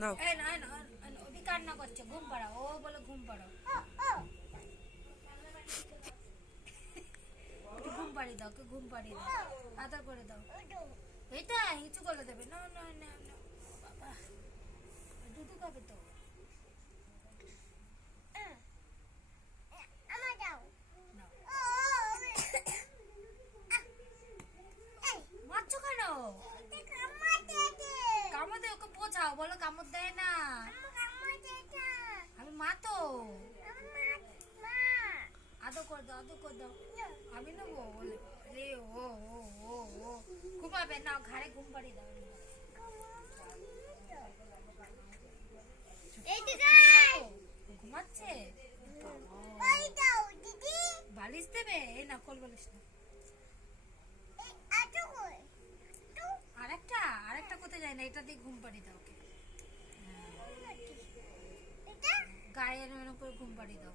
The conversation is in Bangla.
নাও। ওই কান্না করছে, ঘুম পাড়াও, ও বলে ঘুম পাড়াও, ঘুম পাড়িয়ে দাও, কে ঘুম পাড়িয়ে দাও, আদর করে দাও। এইটা হিচু করে দেবে, না না না না বাবা, দুধু খাবে তো। মারছো কেন? কামড় দে, ওকে বোঝাও, বলো কামড় দেয় না, আমি মা তো, আদর করে দাও, আদর করে দাও, আমি নেবো বলে রে, ও ও ও ও ঘুমাবে না, ঘাড়ে ঘুম পাড়িয়ে দাও। ঘুমাচ্ছে, বালিশ দেবে, এই না কোল বালিশ না, আরেকটা আরেকটা কোথায় যায় না, এটা দিয়ে ঘুম পাড়িয়ে দাও ওকে, গায়ের উপর ঘুম পাড়িয়ে দাও।